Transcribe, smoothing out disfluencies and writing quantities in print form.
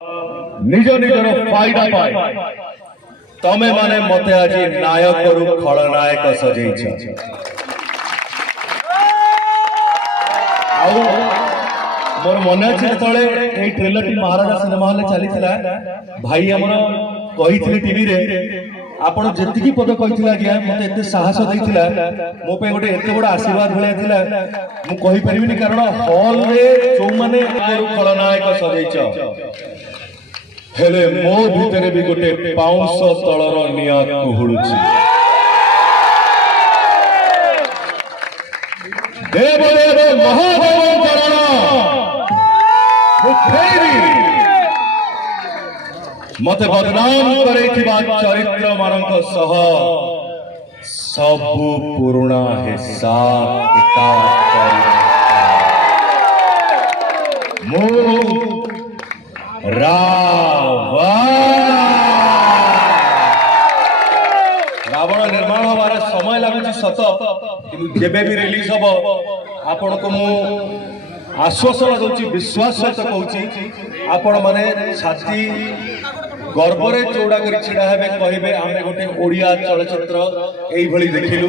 निज निजर फायदा पाए तमे माने मते आज नायक रु खलनायक सजेइछ। मोर मन अच्छे तले ए ट्रेलर महाराजा सिनेमा हॉल चली भाई आमर कही टीवी रे आपण जेतिकी पद कही आज्ञा मत एत साहस देता मो पे गोटे एत बड़ा आशीर्वाद भाया मु कहि परिबिनी कारण हॉल रे जो माने खलनायक सजेइछ हेले मो भितरे भी गोटे पाउंस तलर निया कुहुळुची। देव देव महादेव चरण मते बदनाम करैथिबा चरित्र मानक सह सबु पुरुणा हिसाब किताब मो रावण निर्माण हमारा समय लगुच सत कि जेबे भी रिलीज हम आपण को मु आश्वासन दूची विश्वास सहित कहूँ आपण माने छाती गर्वरे चौड़ा कर छिड़ा हेबे कहिबे आमे गोटे ओडिया चलचित्र एई भली देखिलु।